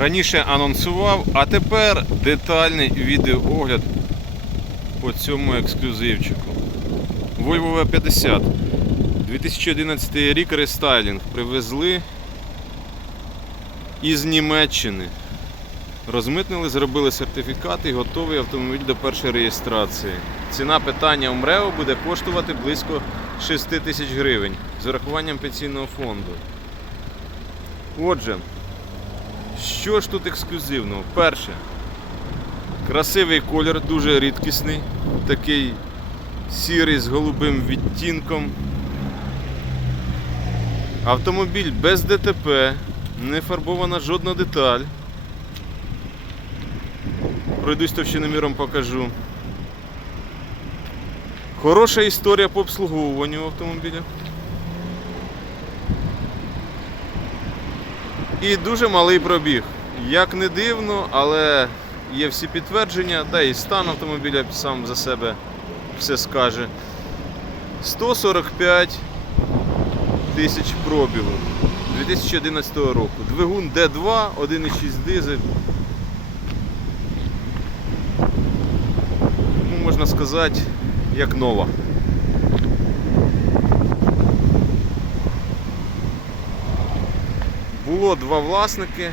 Раніше анонсував, а тепер детальний відеоогляд по цьому ексклюзивчику. Volvo V50. 2011 рік рестайлінг привезли із Німеччини. Розмитнили, зробили сертифікат і готовий автомобіль до першої реєстрації. Ціна питання МРЕО буде коштувати близько 6 тисяч гривень з урахуванням пенсійного фонду. Отже, що ж тут ексклюзивного? Перше, красивий колір, дуже рідкісний, такий сірий з голубим відтінком. Автомобіль без ДТП, не фарбована жодна деталь. Пройдусь товщиноміром покажу. Хороша історія по обслуговуванню автомобіля. І дуже малий пробіг. Як не дивно, але є всі підтвердження, та і стан автомобіля сам за себе все скаже. 145 тисяч пробігу 2011 року. Двигун D2, 1,6 дизель. Ну, можна сказати, як нова. Було два власники,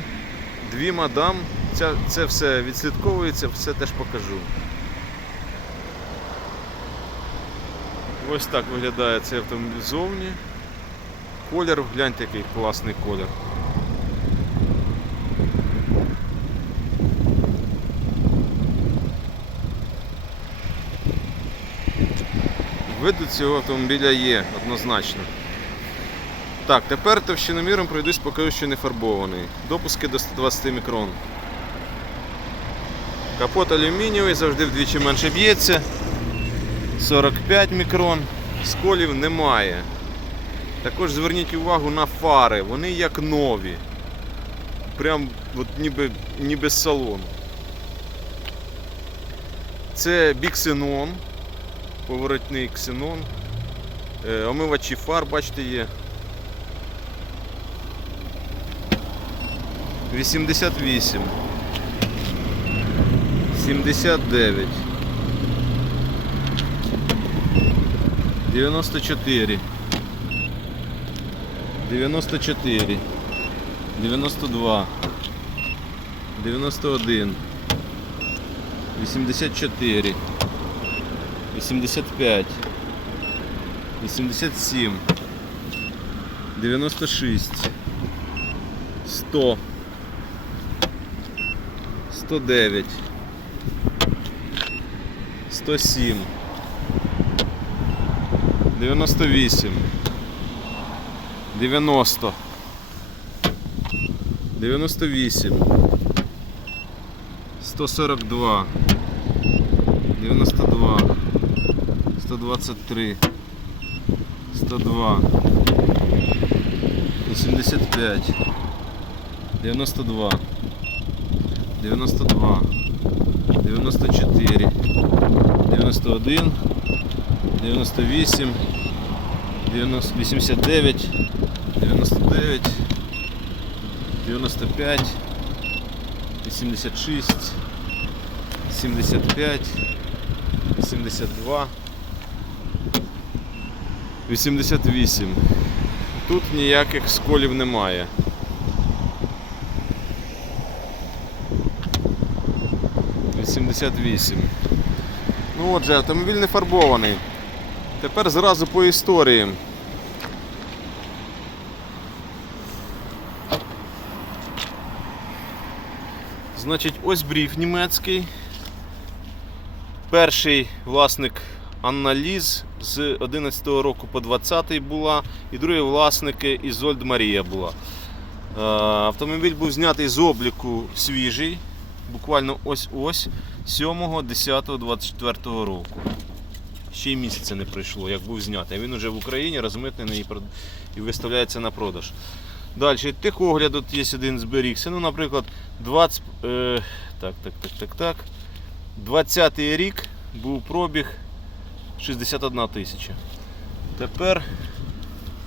дві мадам. Це, це все відслідковується, все теж покажу. Ось так виглядає цей автомобіль ззовні. Колір, гляньте, який класний колір. Вид до цього автомобіля є однозначно. Так, тепер товщиноміром пройдусь, покажу, що не фарбований. Допуски до 120 мікрон. Капот алюмінієвий, завжди вдвічі менше б'ється. 45 мікрон. Сколів немає. Також зверніть увагу на фари, вони як нові. Прям от ніби, ніби салон. Це біксенон, поворотний ксенон. Е, Омивачі фар, бачите, є. 88 79 94 94 92 91 84 85 87 96 100 109 107 98 90 98 142 92 123 102 85 92 92 94 91 98 89 99 95 86 75 72 88 Тут ніяких сколів немає. Вісімдесят вісім. Ну отже, автомобіль не фарбований. Тепер зразу по історії. Значить, ось бріф німецький. Перший власник Анна Ліз з 11 року по 20-й була, і другий власник Ізольд Марія була. Е, Автомобіль був знятий з обліку свіжий, буквально ось-ось 7, 10, 24 року. Ще й місяця не пройшло, як був знятий. Він вже в Україні розмитнений і виставляється на продаж. Далі, техогляд тут є один зберігся. Ну, наприклад, 20, е, так, так, так, так, так. 20 рік був пробіг 61 тисяча. Тепер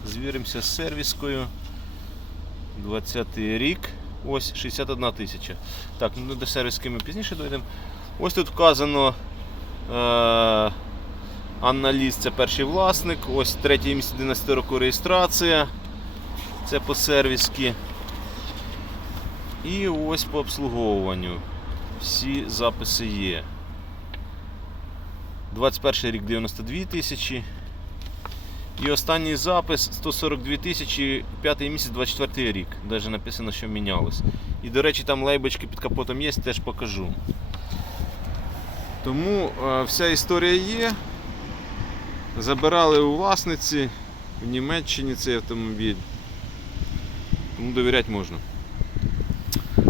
звіримося з сервіскою. 20 й рік. Ось 61 тисяча. Так, ну до сервіски ми пізніше дойдемо. Ось тут вказано е, Ліс, це перший власник. Ось третє місце 11 року реєстрація. Це по сервіски. І ось по обслуговуванню. Всі записи є. 21 рік 92 тисячі. І останній запис 142 тисячі, п'ятий місяць 24 рік. Навіть написано, що мінялось. І, до речі, там лейбочки під капотом є, теж покажу. Тому е, вся історія є. Забирали у власниці в Німеччині цей автомобіль. Тому довіряти можна.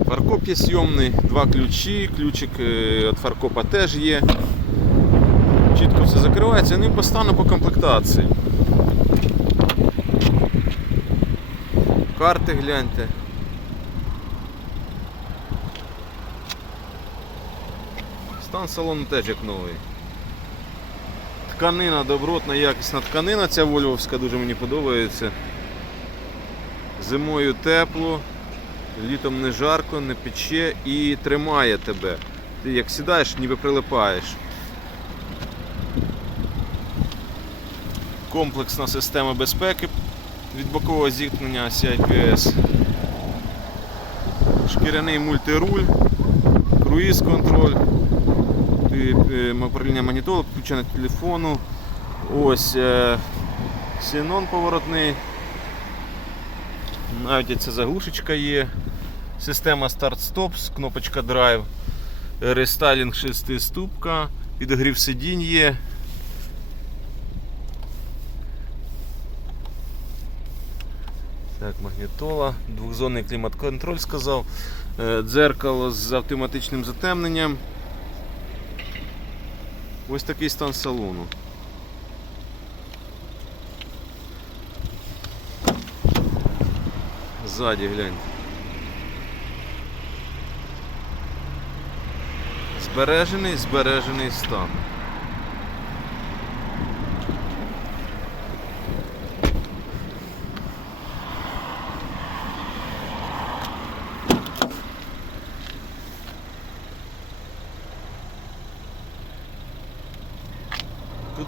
Фаркоп є зйомний, два ключі, ключик е, від фаркопа теж є. Чітко все закривається, ну і постану по комплектації. Карти гляньте. Стан салону теж як новий. Тканина добротна, якісна тканина ця вольвовська дуже мені подобається. Зимою тепло, літом не жарко, не пече і тримає тебе. Ти як сідаєш, ніби прилипаєш. Комплексна система безпеки від бокового зіткнення CIPS. Шкіряний мультируль, круїз контроль, е, управління монітора, включення телефону. Ось е, ксенон поворотний. Навіть ця заглушечка є. Система старт-стоп, кнопочка драйв, рестайлінг 6 ступка, підогрів сидінь є. Так, двохзонний клімат-контроль сказав, Е, дзеркало з автоматичним затемненням. Ось такий стан салону. Ззаді глянь. Збережений, збережений стан.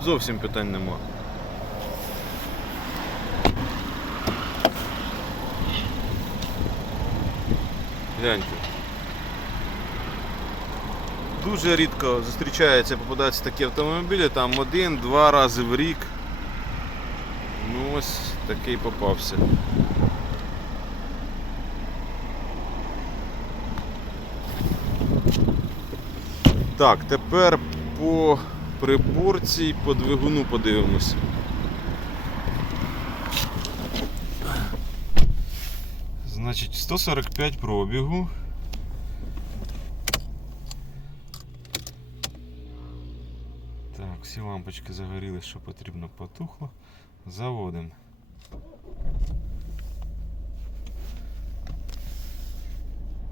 Тут зовсім питань нема. Гляньте. Дуже рідко зустрічаються, попадаються такі автомобілі, там один-два рази в рік. Ну ось такий попався. Так, тепер по приборці по двигуну подивимось. Значить, 145 пробігу. Так, всі лампочки загоріли, що потрібно потухло. Заводимо.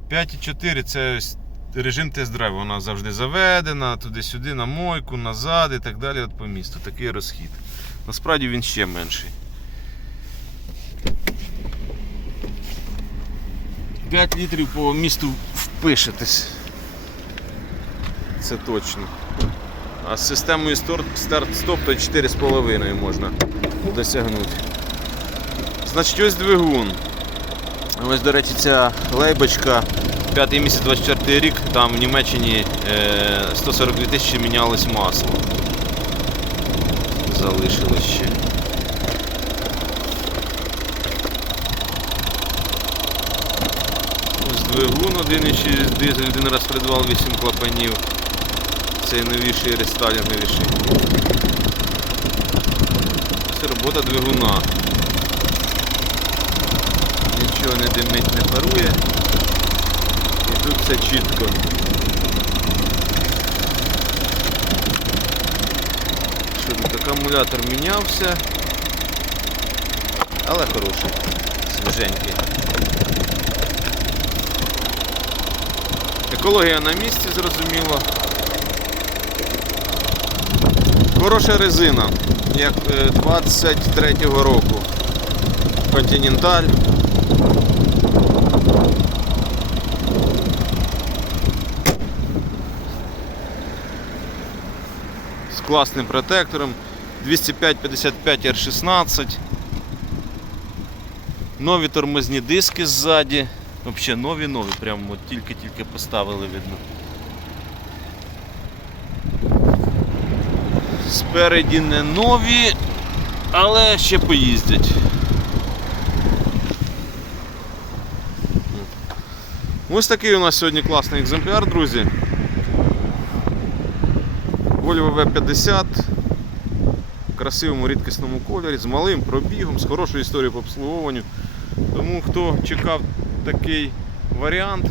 П'ять і 4 це ось режим тест-драйву. Вона завжди заведена, туди-сюди, на мойку, назад і так далі от по місту. Такий розхід. Насправді він ще менший. 5 літрів по місту впишетесь. Це точно. А з системою старт- старт-стоп то 4,5 можна досягнути. Значить, ось двигун. Ось, до речі, ця лейбочка. П'ятий місяць 24 рік, там в Німеччині е, 142 тисячі мінялось масло. Залишилось ще. Ось двигун 1,6 дизель, один раз придбав 8 клапанів. Цей новіший рестайлінговіший. Це робота двигуна. Нічого не димить, не парує. Все чітко. Що тут акумулятор мінявся, але хороший, свіженький. Екологія на місці, зрозуміло. Хороша резина, як е, 23-го року. Континенталь. Класним протектором. 205-55 R16. Нові тормозні диски ззаді. Взагалі нові нові, прямо тільки-тільки поставили видно. Спереді не нові, але ще поїздять. Ось такий у нас сьогодні класний екземпляр, друзі. Volvo V50 в красивому рідкісному кольорі, з малим пробігом, з хорошою історією по обслуговуванню. Тому хто чекав такий варіант,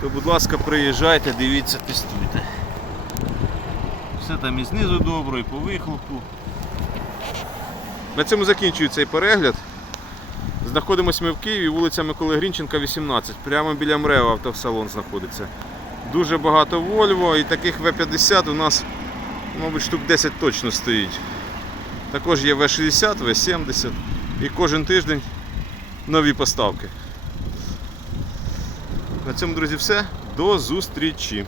то будь ласка приїжджайте, дивіться, тестуйте. Все там і знизу добре, і по вихлопу. На цьому закінчую цей перегляд. Знаходимося ми в Києві, вулиця Миколи Грінченка, 18. Прямо біля МРЕО автосалон знаходиться. Дуже багато Volvo і таких V50 у нас, мабуть, штук 10 точно стоїть. Також є V60, V70 і кожен тиждень нові поставки. На цьому, друзі, все. До зустрічі!